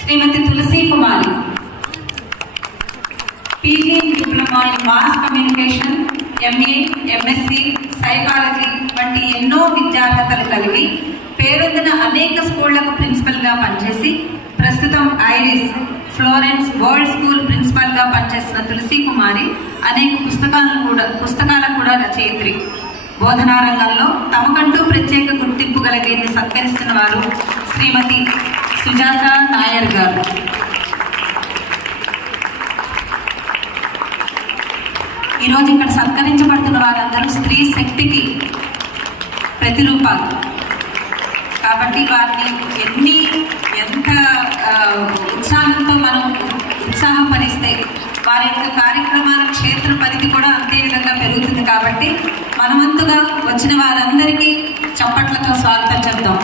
Shrimati Tulasi Kumari PG diploma in mass communication, MA, MSc, psychology వంటి ఎన్నో విద్యార్హతలు కలిగి పేరొందిన అనేక స్కూళ్లకు ప్రిన్సిపల్గా పనిచేసి ప్రస్తుతం ఐరిస్, ఫ్లోరెన్స్ వరల్డ్ స్కూల్ ప్రిన్సిపల్గా పనిచేసిన తులసి కుమారి అనేక పుస్తకాలకు కూడా రచయిత్రి. బోధనా రంగంలో తమకంటూ ప్రత్యేక గుర్తింపు కలిగి సత్కరిస్తున్న వారు శ్రీమతి సుజాత నాయర్ గారు. ఈరోజు ఇక్కడ సత్కరించబడుతున్న వారందరూ స్త్రీ శక్తికి ప్రతిరూపాలు కాబట్టి వారిని ఎంత ఉత్సాహంతో మనం ఉత్సాహపరిస్తే వారి యొక్క కార్యక్రమాల క్షేత్ర పరిధి కూడా అంతే విధంగా పెరుగుతుంది. కాబట్టి మనవంతుగా వచ్చిన వారందరికీ చప్పట్లతో స్వాగతం చెప్తాం.